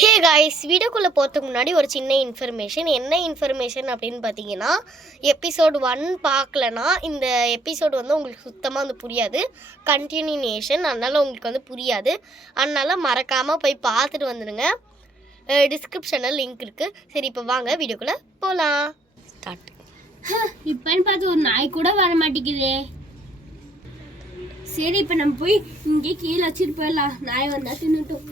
Hey guys, வீடியோக்குள்ளே போகிறதுக்கு முன்னாடி ஒரு சின்ன இன்ஃபர்மேஷன். என்ன இன்ஃபர்மேஷன் அப்படின்னு பார்த்தீங்கன்னா, எபிசோடு 1 பார்க்கலனா இந்த எபிசோடு உங்களுக்கு சுத்தமாக புரியாது. கண்டினியூஷன், அதனால் உங்களுக்கு புரியாது. அதனால் மறக்காமல் போய் பார்த்துட்டு வந்துடுங்க. டிஸ்கிரிப்ஷனில் லிங்க் இருக்குது. சரி, இப்போ வாங்க வீடியோக்குள்ளே போகலாம். ஸ்டார்ட். இப்போன்னு பார்த்து ஒரு நாய் கூட வர மாட்டேங்குதே. சரி, இப்போ நம்ம போய் இங்கே கீழே வச்சுட்டு போயிடலாம். நாய் வந்தால் தின்னுட்டோம்.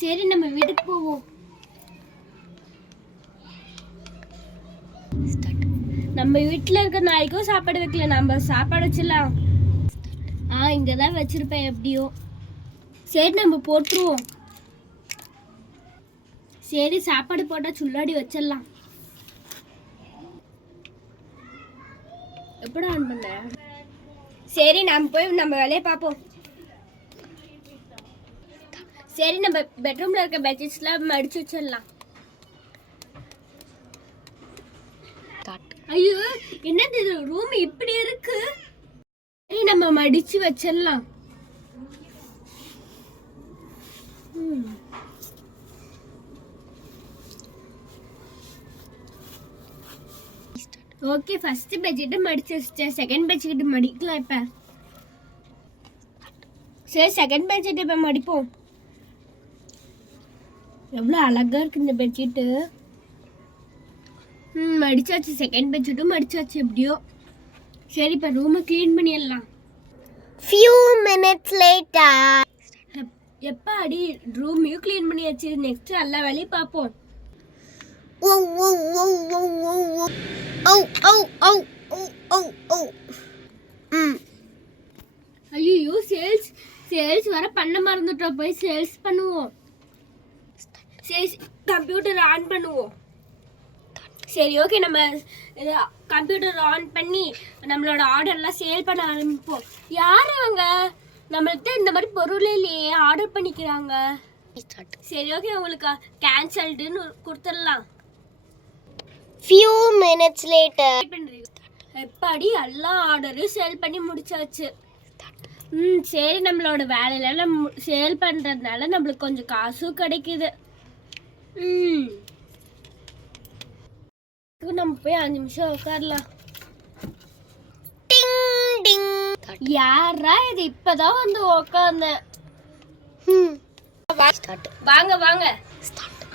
சரி, நம்ம வீட்டுக்கு போவோம். நம்ம வீட்டில் இருக்க நாய்க்கும் சாப்பாடு வைக்கல, நம்ம சாப்பாடு வச்சிடலாம். இங்கே தான் வச்சிருப்பேன் எப்படியோ. சரி, நம்ம போட்டுருவோம். சரி, சாப்பாடு போட்டால் சுள்ளாடி வச்சிடலாம். எப்படி ஆன் பண்ண? சரி, நம்ம போய் நம்ம வேலையை பார்ப்போம். சரி, நம்ம பெட்ரூம்ல இருக்க பெட்ஷீட்ஸ்லாம் மடிச்சு வச்சிடலாம். ஐயோ, என்னது இது, ரூம் இப்படி இருக்கு. சரி, நம்ம மடிச்சு வச்சிடலாம். ஓகே, ஃபர்ஸ்ட் பெட்ஷீட் மடிச்சு வச்சிட்டேன். செகண்ட் பெட்ஷீட் மடிக்கலாம் இப்ப. சரி, செகண்ட் பெட்ஷீட் இப்ப மடிப்போம். எவ்வளோ அழகா இருக்கு இந்த பெட்ஷீட்டு. மடிச்சாச்சு, செகண்ட் பெட்ஷீட்டும் மடிச்சாச்சு எப்படியோ. சரி, இப்போ ரூமை க்ளீன் பண்ணிடலாம். few minutes later. எப்போ அடி ரூமையும் க்ளீன் பண்ணியாச்சு. நெக்ஸ்ட் எல்லா வேலையும் பார்ப்போம். ஐயோ, சேல்ஸ் வர பண்ண மறந்துட்டோம். போய் சேல்ஸ் பண்ணுவோம். சரி, கம்ப்யூட்டர் ஆன் பண்ணுவோம். சரி, ஓகே, நம்ம கம்ப்யூட்டர் ஆன் பண்ணி நம்மளோட ஆர்டர்லாம் சேல் பண்ண ஆரம்பிப்போம். யார் அவங்க? நம்மள்கிட்ட இந்த மாதிரி பொருளே இல்லையே, ஆர்டர் பண்ணிக்கிறாங்க. சரி, ஓகே, உங்களுக்கு கேன்சல்டுன்னு கொடுத்துடலாம். few minutes later. எப்படி எல்லா ஆர்டரையும் சேல் பண்ணி முடிச்சாச்சு. சரி, நம்மளோட வேலையில சேல் பண்ணுறதுனால நம்மளுக்கு கொஞ்சம் காசும் கிடைக்குது. நம்ம போய் 5 நிமிஷம் உட்காரலாம். யாரா இது? இப்பதான் வந்து உட்கார்ந்தேன். வாங்க வாங்க.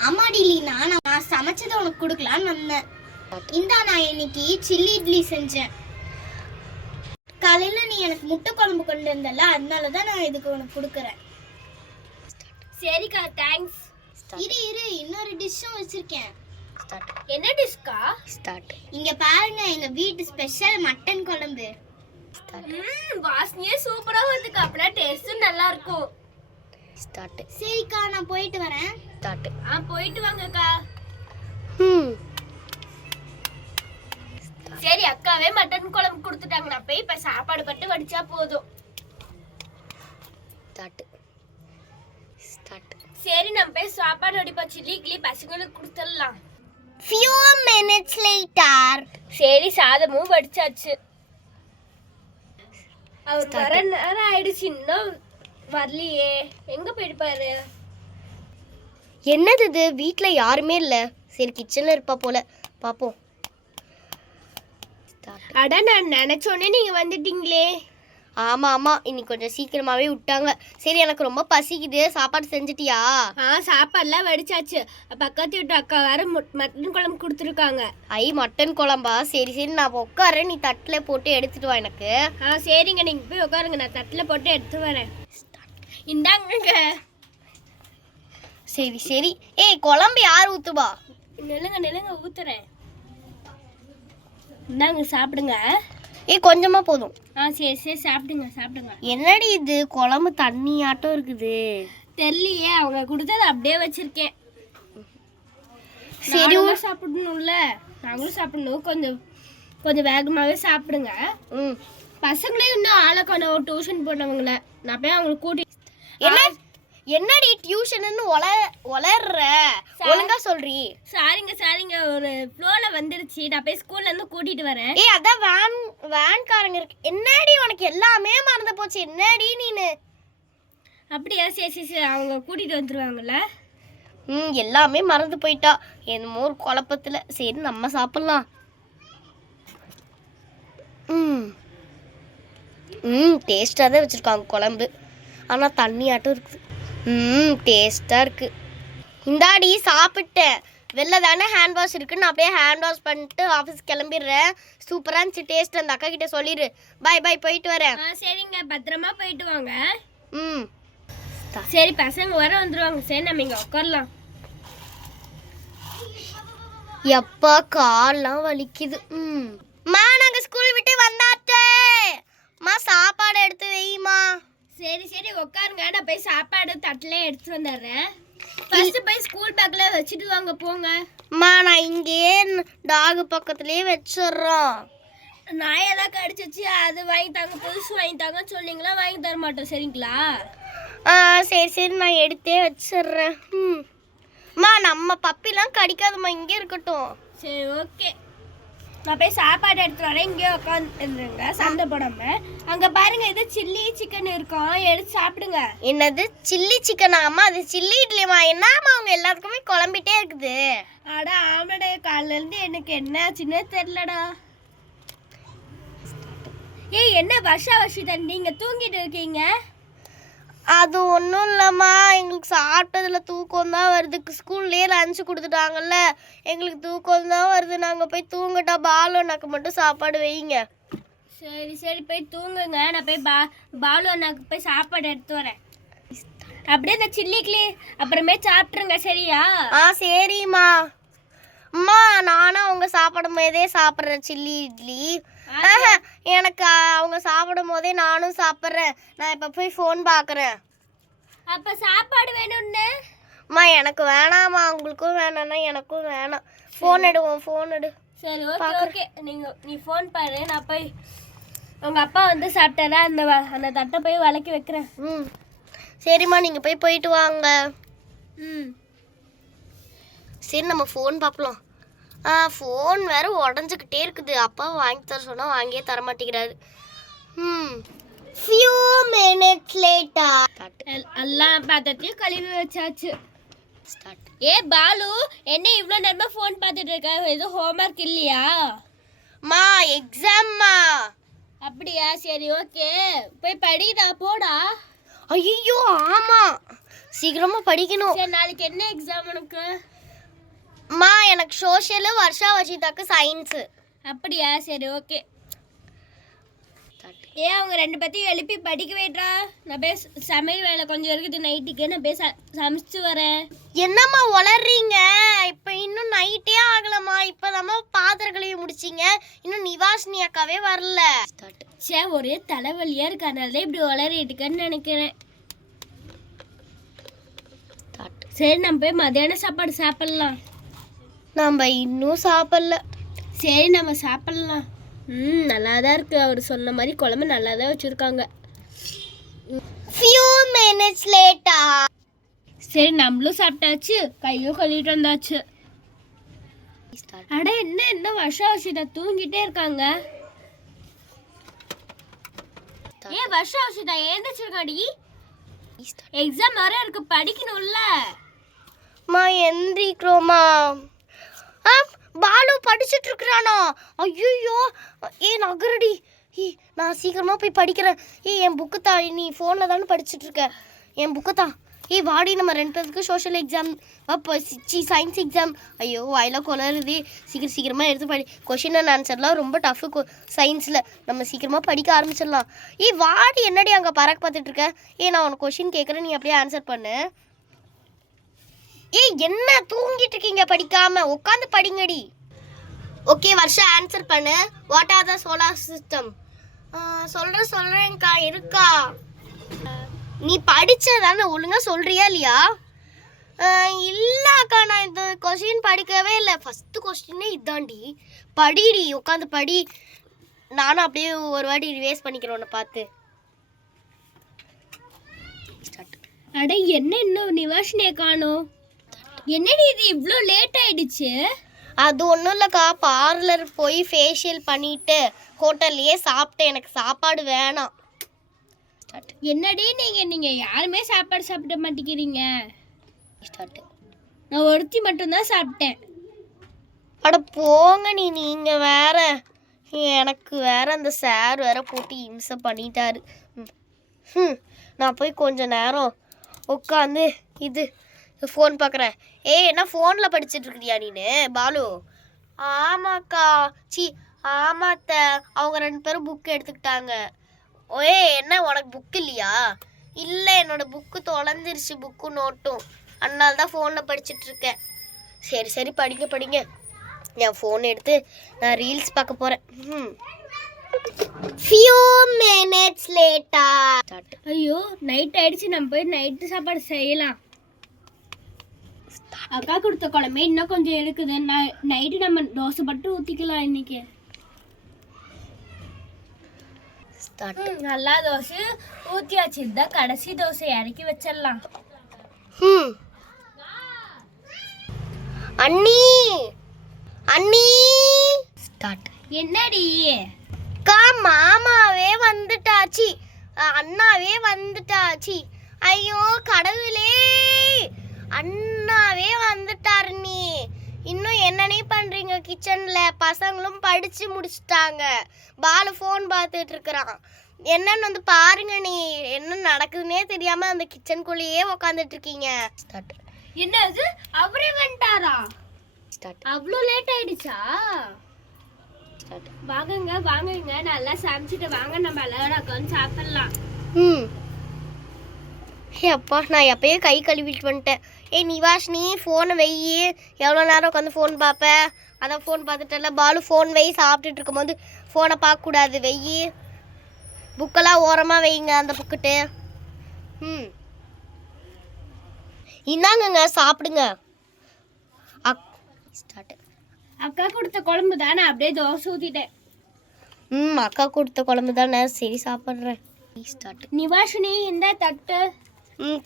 ஆமாடி லீனா, நான் சமைச்சதை உனக்கு கொடுக்கலான்னு வந்தேன். இந்தா, நான் இன்னைக்கு சில்லி இட்லி செஞ்சேன். காலையில நீ எனக்கு முட்டை குழம்பு கொண்டு வந்தல, அதனாலதான் நான் இதுக்கு உனக்கு கொடுக்குறேன். சரிக்கா, தேங்க்ஸ். இரு, இன்னொரு டிஷ்ஷும் வச்சிருக்கேன். என்ன டிஷ்கா? இங்க பாருங்க, எங்க வீட்டு ஸ்பெஷல் மட்டன் குழம்பு. வாசனையே சூப்பரா வருதுக்கா. அப்படியே டேஸ்டும் நல்லா இருக்கும். சரிக்கா, நான் போயிட்டு வரேன். போயிட்டு வாங்கக்கா. சரி, அக்காவே மட்டன் குழம்பு கொடுத்துட்டாங்க. நான் போய் இப்ப சாப்பாடு பட்டு வடிச்சா போதும். சரி, நம்ம போய் சாப்பாடு வடிப்போம். சில்லி கிளி பசங்களுக்கு கொடுத்துடலாம். few minutes later. சரி, சாதமும் வடிச்சாச்சு. அவர் வர நேரம் ஆயிடுச்சு, இன்னும் வரலையே. எங்க போயிடுப்பாரு? என்னது இது? வீட்ல யாருமே இல்ல. சரி, கிச்சன்ல இருப்பா போல, பாப்போம். அட, நான் நினைச்சோன்னே நீங்க வந்துட்டீங்களே. ஆமா, இன்னைக்கு கொஞ்சம் சீக்கிரமாவே விட்டாங்க. சரி, எனக்கு ரொம்ப பசிக்குது. சாப்பாடு செஞ்சிட்டியா? சாப்பாடுலாம் வடிச்சாச்சு. பக்கத்து வீட்டு அக்கா வேற மட்டன் குழம்பு கொடுத்துருக்காங்க. மட்டன் குழம்பா? சரி, நான் உட்காரேன். நீ தட்டுல போட்டு எடுத்துட்டு வா எனக்கு. சரிங்க, நீங்க போய் உட்காருங்க, நான் தட்டுல போட்டு எடுத்து வரேன். இந்தாங்க. சரி. குழம்பு யார் ஊத்துவா? நில்லுங்க, ஊத்துறேன். இந்தாங்க, சாப்பிடுங்க. கொஞ்சமா போதும். சரி, சாப்பிடுங்க. என்னடி இது, குழம்பு தண்ணி ஆட்டம் இருக்குது? தெரியலையே, அவங்க கொடுத்தது அப்படியே வச்சிருக்கேன். சரி, சாப்பிடணும்ல, நாங்களும் சாப்பிடணும். கொஞ்சம் வேகமாவே சாப்பிடுங்க. பசங்களே இன்னும் ஆளுக்கான ஒரு டியூஷன் போனவங்கள நான் போய் அவங்களை கூட்டி. என்னடி டியூஷன்னு ஒளர்ற? ஒழுங்கா சொல்றீ. சாரிங்க, ஒரு ஃப்ளோல வந்துருச்சு. நான் போய் ஸ்கூல்ல இருந்து கூட்டிட்டு வரேன். அதான் வேன்காரங்க இருக்கு. என்னடி உனக்கு எல்லாமே மறந்து போச்சு? என்னடி நீனு? அப்படியா? சரி சரி சரி, அவங்க கூட்டிகிட்டு வந்துடுவாங்கல்ல. எல்லாமே மறந்து போயிட்டா என்னமோ ஒரு குழப்பத்தில். சரி நம்ம சாப்பிட்லாம். டேஸ்ட்டாக தான் வச்சுருக்காங்க குழம்பு, ஆனால் தண்ணியாட்டம் இருக்குது. டேஸ்ட்டாக இருக்குது. இந்தாடி சாப்பிட்டேன். வெளில தானே ஹேண்ட் வாஷ் இருக்குது, நான் அப்படியே ஹேண்ட் வாஷ் பண்ணிட்டு ஆஃபீஸ் கிளம்பிடுறேன். சூப்பராக இருந்துச்சு டேஸ்ட். அந்த அக்கா கிட்ட சொல்லிடு. பாய் பாய், போயிட்டு வரேன். சரிங்க, பத்திரமா போயிட்டு வாங்க. ம் சரி, பசங்க வர வந்துடுவாங்க. சரி, நம்ம இங்கே உட்காரலாம். எப்பா கால்லாம் வலிக்குது. நாங்கள் ஸ்கூல் விட்டு வந்தாச்சே. சாப்பாடு எடுத்து வைமா. சரி சரி, உட்காருங்க. நான் போய் சாப்பாடு தட்டில் எடுத்துட்டு வந்துடுறேன். ஃபர்ஸ்ட் போய் ஸ்கூல் பேக்கில் வச்சுட்டு வாங்க, போங்க. நான் இங்கேயே டாகு பக்கத்துலேயே வச்சிடுறோம். நாயெல்லாம் கடிச்சிச்சு, அது வாங்கி தாங்க, புதுசு வாங்கி தாங்கன்னு சொன்னீங்களா, வாங்கி தர மாட்டோம். சரிங்களா? சரி சரி, நான் எடுத்தே வச்சிடுறேன். நம்ம பப்பிலாம் கடிக்காதம்மா, இங்கே இருக்கட்டும். சரி ஓகே, நான் போய் சாப்பாடு எடுத்துட்டு வரேன். இங்கே உட்காந்துருங்க, சண்டை போடாம. அங்கே பாருங்க, இது சில்லி சிக்கன் இருக்கும், எடுத்து சாப்பிடுங்க. என்னது சில்லி சிக்கனா? அம்மா அது சில்லி இட்லிமா. என்னம்மா அவங்க எல்லாத்துக்குமே குழம்பிட்டே இருக்குது. அட ஆமாடா, காலிலேருந்து எனக்கு என்ன ஆச்சுன்னே தெரிலடா. ஏய், என்ன வருஷம் நீங்கள் தூங்கிட்டு இருக்கீங்க? அது ஒன்றும் இல்லைம்மா, எங்களுக்கு சாப்பிட்டதுல தூக்கம் தான் வருது. ஸ்கூல்லேயே லஞ்சு கொடுத்துட்டாங்கல்ல, எங்களுக்கு தூக்கம் தான் வருது. நாங்கள் போய் தூங்கட்டா? பாலு அண்ணாக்கு மட்டும் சாப்பாடு வைங்க. சரி சரி, போய் தூங்குங்க. நான் போய் பாலு அண்ணாக்கு போய் சாப்பாடு எடுத்து வரேன். அப்படியே இந்த சில்லிக்கிளி அப்புறமே சாப்பிட்ருங்க, சரியா? சரிம்மா. அம்மா, நானும் அவங்க சாப்பிடும் போதே சாப்பிட்றேன் சில்லி இட்லி. எனக்கு அவங்க சாப்பிடும் போதே நானும் சாப்பிட்றேன். நான் இப்போ போய் ஃபோன் பார்க்குறேன். அப்போ சாப்பாடு வேணும்னு? அம்மா எனக்கு வேணாம்மா, உங்களுக்கும் வேணாம்னா எனக்கும் வேணாம். ஃபோன் எடுவோம், ஃபோன் எடு. சரி ஓகே ஓகே, நீ ஃபோன் பாரு. நான் போய் உங்கள் அப்பா வந்து சாப்பிட்டாரா, அந்த தட்டை போய் விளக்கி வைக்கிறேன். சரிம்மா, நீங்கள் போயிட்டு வாங்க. சரி, நம்ம ஃபோன் பார்க்கலாம். ஃபோன் வேறு உடஞ்சிக்கிட்டே இருக்குது. அப்பா வாங்கி தர சொன்னால் வாங்கியே தர மாட்டேங்கிறாரு. Few minutes later. எல்லாம் பாத்திரத்தையும் கழுவி வச்சாச்சு. ஏ பாலு, என்ன இவ்வளோ நேரமாக ஃபோன் பார்த்துட்டு இருக்க? எதுவும் ஹோம்ஒர்க் இல்லையா? எக்ஸாம்மா. அப்படியா? சரி ஓகே, போய் படிடா, போடா. ஐயோ ஆமாம், சீக்கிரமாக படிக்கணும். சரி, நாளைக்கு என்ன எக்ஸாம் உனக்கு? எனக்கு சோஷியலு, வருஷா வர்ஷிதாக்கு சயின்ஸு. அப்படியா? சரி ஓகே. அவங்க ரெண்டு பற்றியும் எழுப்பி படிக்க வைட்றா. நான் போய் சமையல் வேலை கொஞ்சம் இருக்குது நைட்டுக்கு, நான் போய் சமைச்சு வரேன். என்னம்மா வளர்றீங்க? இப்போ இன்னும் நைட்டே ஆகலம்மா. இப்போ நம்ம பாத்திரம் கழுவி முடிச்சிங்க, இன்னும் நிவாஷினி அக்காவே வரல. ஒரே தலைவலியாக இருக்கு, அதனால தான் இப்படி வளரிட்டுக்கன்னு நினைக்கிறேன். சரி, நம்ம போய் மத்தியான சாப்பாடு சாப்பிட்லாம். நம்ம இன்னும் சாப்பிடல. சரி, நம்ம சாப்பிட்லாம். நல்லா தான் இருக்குது. அவர் சொன்ன மாதிரி குழம்பு நல்லா தான் வச்சுருக்காங்க. ஃபியூ மினிட்ஸ் லேட்டா. சரி, நம்மளும் சாப்பிட்டாச்சு, கையும் கழுவிட்டு வந்தாச்சு. அட என்ன வருஷம் தூங்கிட்டே இருக்காங்க. வருஷம் ஏந்திரிச்சிருக்காடி, எக்ஸாம் வர இருக்கு, படிக்கணும்ல. எந்திரிக்கிறோமா? பாலு படிச்சுட்டு இருக்கிறானோ? ஐயோ, நகரடி. நான் சீக்கிரமாக போய் படிக்கிறேன். என் புக்கு தான். நீ ஃபோனில் தானே படிச்சுட்டு இருக்க. என் புக்கு தான். வாடி, நம்ம 2 பேருக்கு சோஷியல் எக்ஸாம், சயின்ஸ் எக்ஸாம். ஐயோ, வாயில குளருது. சீக்கிரமாக எடுத்து படி. கொஷின் அண்ட் ஆன்சர்லாம் ரொம்ப டஃப்பு சயின்ஸில். நம்ம சீக்கிரமாக படிக்க ஆரம்பிச்சிடலாம். வாடி, என்னடி அங்கே பறக்க பார்த்துட்டு இருக்க? நான் உனக்கு கொஷின் கேட்குறேன், நீ அப்படியே ஆன்சர் பண்ணு. என்ன தூங்கிட்டு இருக்கீங்க படிக்காம? உட்காந்து படிங்கடி. ஓகே, வருஷம் ஆன்சர் பண்ணு. What are the solar system? சொல்றேன்க்கா, இருக்கா? நீ படிச்சதானே, ஒழுங்கா சொல்றியா இல்லையா? இல்லக்கா, நான் இந்த கொஸ்டின் படிக்கவே இல்லை. ஃபர்ஸ்ட் கொஸ்டினே இதாண்டி. படிடி, உட்காந்து படி. நானும் அப்படியே ஒரு வாட்டி ரிவைஸ் பண்ணிக்கிறேன் உன்னை பார்த்து. அட என்ன இன்னும் நிவாஷினியை காணோம்? என்னடி இது இவ்வளோ லேட் ஆயிடுச்சு? அது ஒன்றும் இல்லைக்கா, பார்லர் போய் ஃபேஷியல் பண்ணிட்டு ஹோட்டல்லையே சாப்பிட்டேன். எனக்கு சாப்பாடு வேணாம். ஸ்டார்ட். என்னடி நீங்க யாருமே சாப்பாடு சாப்பிட மாட்டேங்கிறீங்க. ஸ்டார்ட். நான் ஒருத்தி மட்டும்தான் சாப்பிட்டேன். அட போங்க நீங்க வேற. எனக்கு வேற அந்த சார் வேற போட்டு இம்சை பண்ணிட்டாரு. நான் போய் கொஞ்ச நேரம் உட்காந்து இது ஃபோன் பார்க்குறேன். என்ன ஃபோனில் படிச்சுட்டு இருக்கிறியா நீனு பாலு? ஆமாக்கா. ஆமாத்த, அவங்க 2 பேரும் புக்கு எடுத்துக்கிட்டாங்க. என்ன உனக்கு புக்கு இல்லையா? இல்லை, என்னோட புக்கு தொலைஞ்சிருச்சு, புக்கும் நோட்டும். அதனால தான் ஃபோனில் படிச்சுட்டு இருக்கேன். சரி படிங்க. என் ஃபோன் எடுத்து நான் ரீல்ஸ் பார்க்க போகிறேன். few minutes later. ஐயோ, நைட் ஆயிடுச்சு. நம்ம போய் நைட்டு சாப்பாடு செய்யலாம். அக்கா கொடுத்த குழம்பு இன்னும் கொஞ்சம் இருக்குது. நைட்டு நம்ம தோசை மட்டும் ஊற்றிக்கலாம் இன்னைக்கு. நல்லா தோசை ஊற்றியாச்சு. இதுதான் கடைசி தோசை, இறக்கி வச்சிடலாம். அண்ணி ஸ்டார்ட். என்னடி? அக்கா, மாமாவே வந்துட்டாச்சு, அண்ணாவே வந்துட்டாச்சு. ஐயோ கடவுளே, அண்ணாவே வந்துட்டாரு. நீ இன்னும் என்னன்னே பண்றீங்க கிச்சன்ல? பசங்களும் படிச்சு முடிச்சுட்டாங்க. பாலு ஃபோன் பார்த்துட்டு இருக்கிறான். என்னன்னு வந்து பாருங்க. நீ என்ன நடக்குதுன்னே தெரியாம அந்த கிச்சனுக்குள்ளேயே உக்காந்துட்டு இருக்கீங்க. ஸ்டார்ட். என்னது, அவரே வந்துட்டாரா? ஸ்டார்ட். அவ்வளோ லேட் ஆயிடுச்சா? வாங்குங்க, நல்லா சமைச்சிட்டு வாங்க, நம்ம எல்லாரும் உட்காந்து சாப்பிடலாம். அப்பா, நான் எப்பயே கை கழுவிட்டு வந்துட்டேன். நிவாஷினி, ஃபோனை வெயி. எவ்வளோ நேரம் உட்காந்து ஃபோன் பார்ப்பேன்? அதான் ஃபோன் பார்த்துட்டல. பாலு, ஃபோன் வெயி. சாப்பிட்டுட்டு இருக்கும்போது ஃபோனை பார்க்கக்கூடாது, வெயி. புக்கெல்லாம் ஓரமாக வைங்க, அந்த புக்கிட்டு. இந்தாங்கங்க, சாப்பிடுங்க. ஸ்டார்ட். அக்கா கொடுத்த குழம்பு தானே, அப்படியே தோசை ஊற்றிட்டேன். அக்கா கொடுத்த குழம்பு தானே, சரி சாப்பிட்றேன். ஸ்டார்ட். நிவாஷினி, இந்த தட்டு.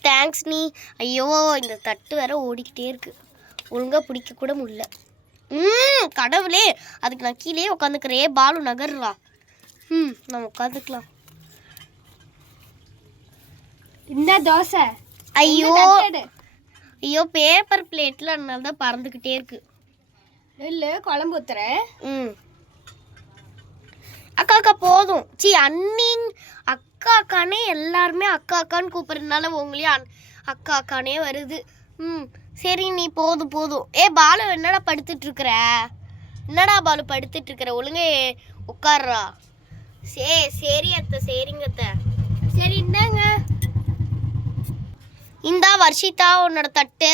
தேங்க்ஸ் நீ. ஐயோ, இந்த தட்டு வேற ஓடிக்கிட்டே இருக்கு, ஒழுங்காக பிடிக்க கூட முடியல. கடவுளே, அதுக்கு நான் கீழே உட்காந்துக்கிறேன். பாலு நகர்றா. நம்ம உட்காந்துக்கலாம். இந்த தோசை. ஐயோ பேப்பர் பிளேட்ல, அதனால தான் பறந்துக்கிட்டே இருக்கு. இல்லை, குழம்பு ஊத்துறேன். அக்கா போதும். அண்ணி அக்கானே எல்லாருமே அக்கான்னு கூப்பிடுறதுனால உங்களையும் அக்கானே வருது. சரி நீ போதும். பாலு, என்னடா படுத்துட்டு இருக்கிற? என்னடா பாலு படுத்துட்டு இருக்கிற? ஒழுங்கே உட்கார்றா. சரி அத்தை, சரிங்க அத்தை. சரி, இந்தாங்க. இந்தா வர்ஷிதா, உன்னோட தட்டு.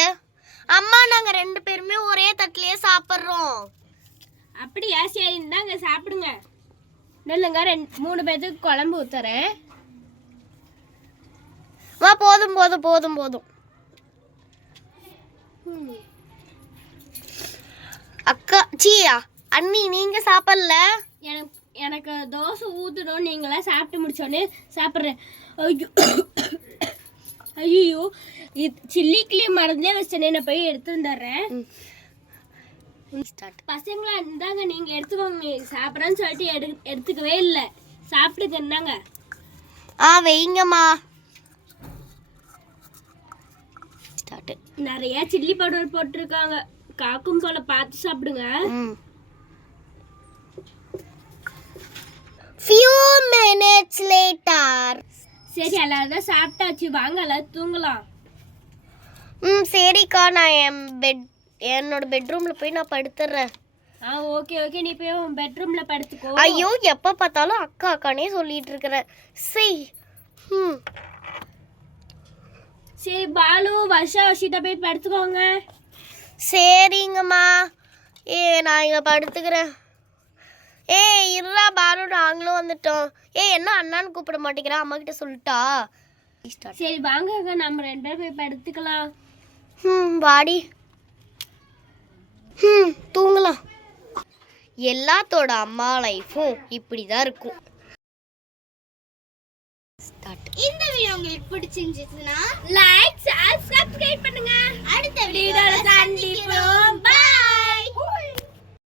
அம்மா, நாங்க 2 பேருமே ஒரே தட்டுலயே சாப்பிட்றோம். அப்படியா? சரி, இந்தாங்க சாப்பிடுங்க. இல்லைங்க, 3 பேருக்கு குழம்பு ஊத்துறேன். போதும். அக்கா, அண்ணி, நீங்க சாப்பிடல? எனக்கு தோசை ஊற்றணும். நீங்களாம் சாப்பிட்டு முடிச்சோடனே சாப்பிட்றேன். ஐயோ, சில்லி கிளீம் மறந்தே வச்சேனே, நான் போய் எடுத்து வந்துடுறேன். பசங்களா, இருந்தாங்க, நீங்க எடுத்துக்கோங்க. சாப்பிட்றேன்னு சொல்லிட்டு எடுத்துக்கவே இல்லை. சாப்பிட்டுக்க, இருந்தாங்க. வைங்கம்மா. நிறைய சில்லி பவுடர் போட்டிருக்காங்க. காக்கும் போல பார்த்து சாப்பிடுங்க. few minutes later. சரி, எல்லாரும் சாப்பிட்டாச்சு. வாங்க, எல்லாரும் தூங்கலாம். சரிக்கா, நான் என்னோட பெட்ரூம்ல போய் நான் படுத்துறேன். ஓகே, நீ போய் உன் பெட்ரூம்ல படுத்துக்கோ. ஐயோ, எப்ப பார்த்தாலும் அக்கானே சொல்லிட்டு இருக்கிறேன். சரி, பாலு, வர்ஷிதா போய் படுத்துக்கோங்க. சரிங்கம்மா. நான் இங்க படுத்துக்கிறேன். இருடா பாலு, நாங்களும் வந்துட்டோம். என்ன அண்ணான்னு கூப்பிட மாட்டேங்கிறா? அம்மா கிட்ட சொல்லிட்டா. சரி வாங்க, நம்ம 2 பேரும் போய் படுத்துக்கலாம். வாடி. தூங்கலாம். எல்லாத்தோட அம்மா லைஃப்பும் இப்படிதான் இருக்கும். இந்த வீடியோ உங்களுக்கு பிடிச்சிருந்துச்சுன்னா லைக், சப்ஸ்கிரைப் பண்ணுங்க. அடுத்த வீடியோல சந்திப்போம். பை.